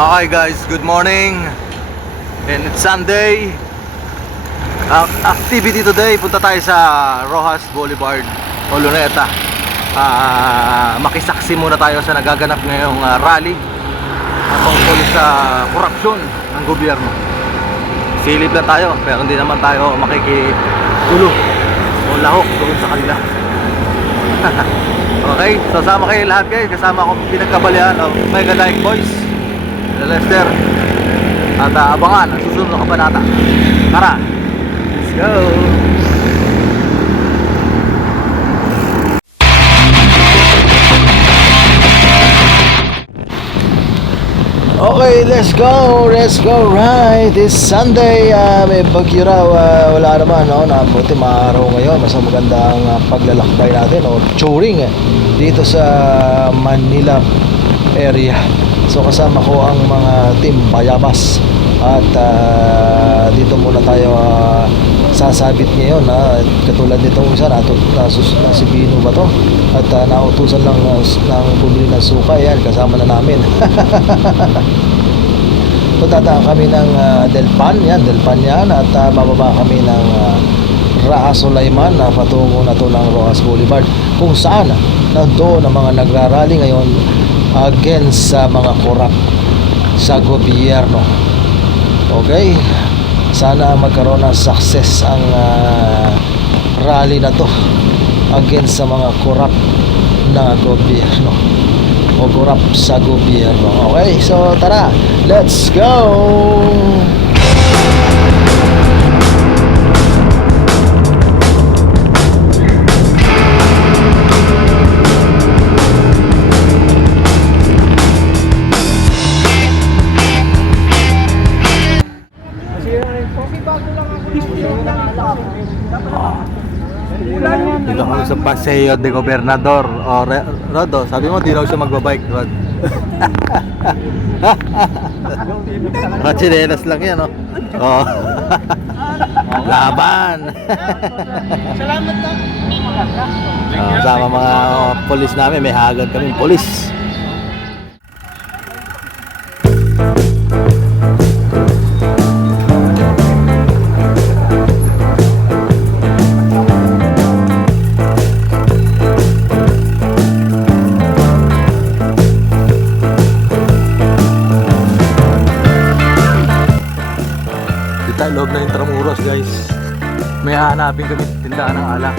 Okay guys, good morning. And it's Sunday. Activity today, punta tayo sa Roxas Boulevard o Luneta. Makisaksi muna tayo sa nagaganap ngayong rally tungkol sa korupsyon ng gobyerno. Silip lang tayo, pero hindi naman tayo makikitulo o lahok doon sa kanila. Okay, sasama kayo lahat guys. Kasama akong pinagkabalian of Mega Like Boys, Lester. At abangan ang susunod na kabanata. Tara, let's go! Okay, let's go right. It's Sunday, may bagyo raw, wala naman, no? Nabuti maaraw ngayon, mas maganda ang paglalakbay natin o touring dito sa Manila area. So kasama ko ang mga team Bayabas at dito muna tayo sasabit ngayon, katulad nitong isa si Bino ba to, at nautusan lang ng bumili ng suka. Yan, kasama na namin. So dadaan kami ng Delpan yan, at bababa kami ng Raha Sulaiman na patungo na to ng Roxas Boulevard, kung saan nandoon ang mga nagrarally ngayon against sa mga korap sa gobyerno. Okay, sana magkaroon ng success ang rally na to against sa mga korap na gobyerno o korap sa gobyerno. Okay, so tara, let's go! Dito kami sa Paseo de Gobernador. Rodo, sabi mo di raw siya magbabike, Rod. Kachinelas lang yan, no? Oh. Laban. Salamat na. Sama mga polis namin, may hagad kaming polis. Loob na Intramuros guys, may hahanapin kami tindahan ng alak.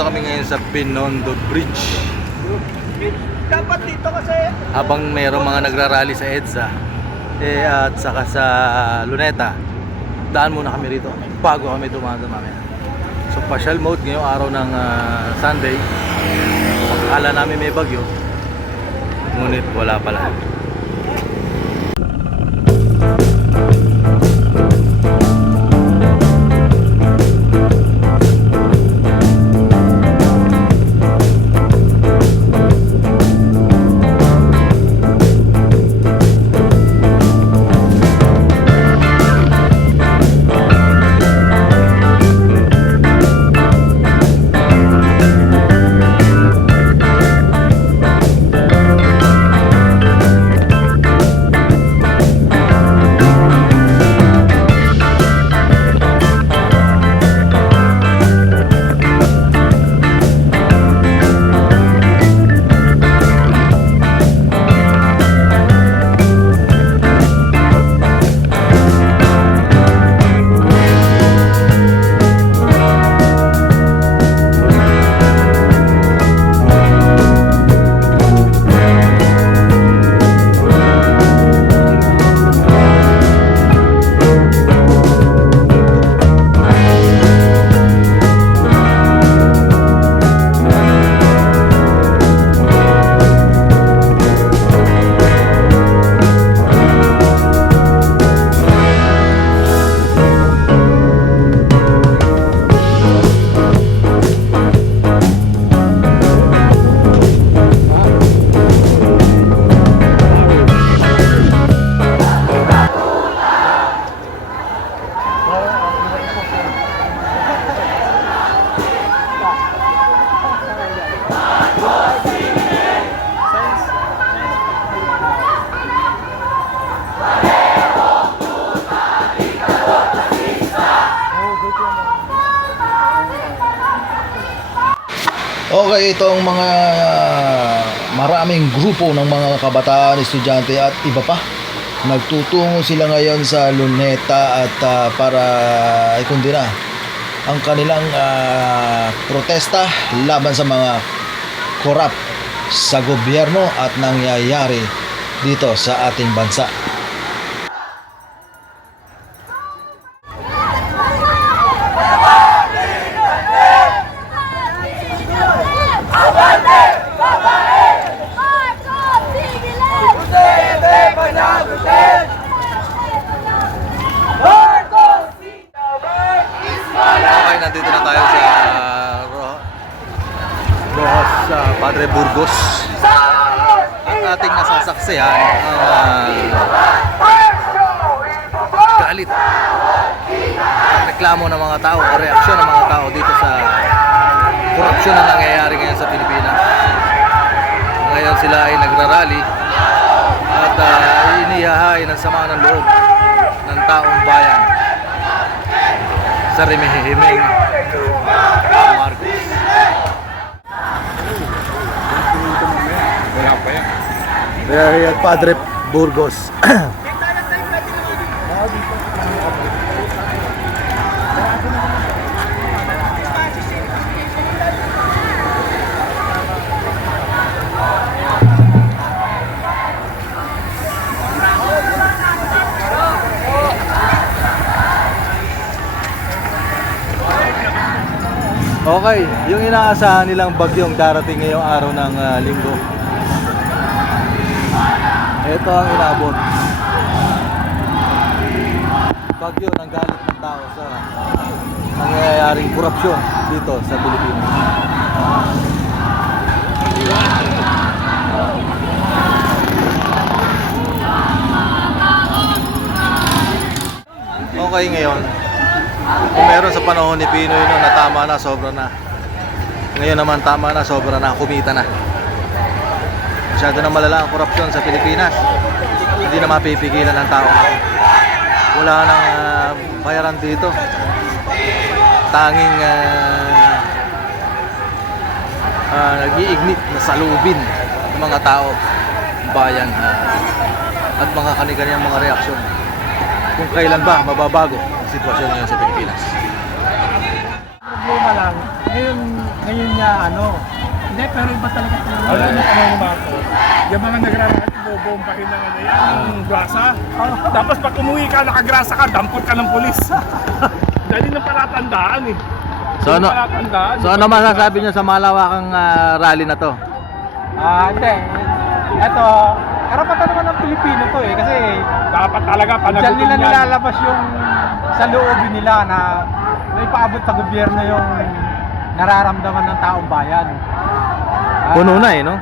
nandito kami ngayon sa Binondo Bridge. Dapat dito kasi. Habang mayroong mga nagrarally sa EDSA at saka sa Luneta, daan muna kami rito bago kami dumaan mamaya. So partial mode ngayong araw ng Sunday. Akala namin may bagyo, ngunit wala pala. Okay, itong mga maraming grupo ng mga kabataan, estudyante at iba pa. Nagtutungo sila ngayon sa Luneta at para ikundina ang kanilang protesta laban sa mga korap sa gobyerno at nangyayari dito sa ating bansa. Okay, nandito na tayo sa Rojas Padre Burgos. Ang ating nasasaksihan ang galit, reklamo ng mga tao o reaksyon ng mga tao dito sa korupsyon na nangyayari ngayon sa Pilipinas. Ngayon sila ay nagrarally at inihahain ng sama ng loob ng taong bayan sa remehimeng Marcos. Wala pa yan. Kaya yan, Padre Burgos. Okay, yung inaasahan nilang bagyong darating ngayong araw ng linggo. Ito ang inabot. Bagyo ng galit ng tao sa nangyayaring korupsyon dito sa Pilipinas. Okay, ngayon kung meron sa panahon ni Pinoy noon na tama na, sobra na. Ngayon naman tama na, sobra na, kumita na. Masyado na malala ang korupsyon sa Pilipinas. Hindi na mapipigilan ng tao. Wala nang bayaran dito. Tanging nag-iignit na salubin ng mga tao, bayan at mga kanilang mga reaksyon. Kung kailan ba mababago ang sitwasyon ngayon sa Pilipinas. Problema lang. Ngayon ano. Hindi, pero iba talaga ito. Alam mo kung ba ako? Yung mga nagrarati, bobombahin ng ano yan, yung grasa. Tapos pag umuwi ka, nakagrasa ka, dampot ka ng pulis. Dali ng palatandaan eh. So ano, Palatandaan. so ano masasabi niyo sa malawakang rally na to? Hindi. Ito, karapatan naman ng Pilipino to eh. Kasi Dapat talaga dyan panagutin nila yan. nilalabas yung sa loobin nila na may paabot sa gobyerno yung nararamdaman ng taong bayan. Puno na eh, no?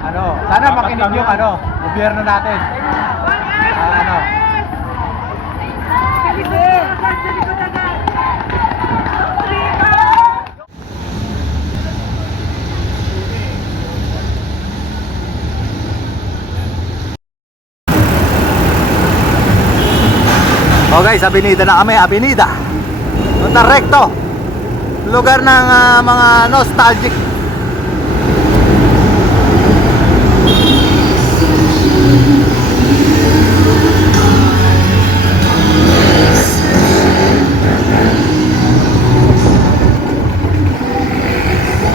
Ano, sana Dapat makinig lang yung yun. ano, gobyerno natin. Ano, Okay, sa Avenida na kami, Avenida. Punta rekto. Lugar ng mga nostalgic.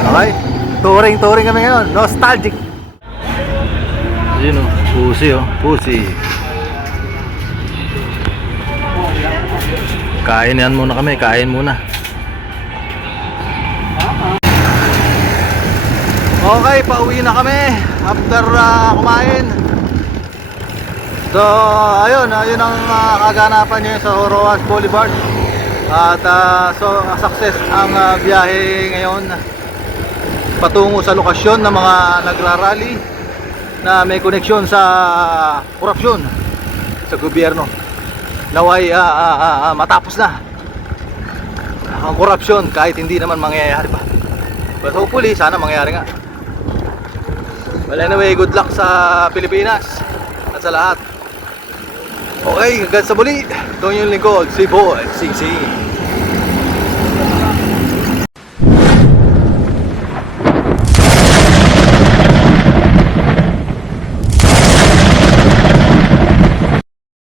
Okay, touring kami ngayon, nostalgic. Yun oh, pusi oh, pusi. Kain yan muna kami, kain muna. Okay, pauwi na kami after kumain. So, ayun ang kaganapan niyo sa Rojas Boulevard. At so, success ang biyahe ngayon patungo sa lokasyon ng mga nagrarally na may koneksyon sa korupsyon sa gobyerno. Naway matapos na ang korupsyon kahit hindi naman mangyayari pa. But hopefully sana mangyayari nga. Well anyway, good luck sa Pilipinas at sa lahat. Okay, hanggang sa muli. Ito yung lingkod, si Boy CC.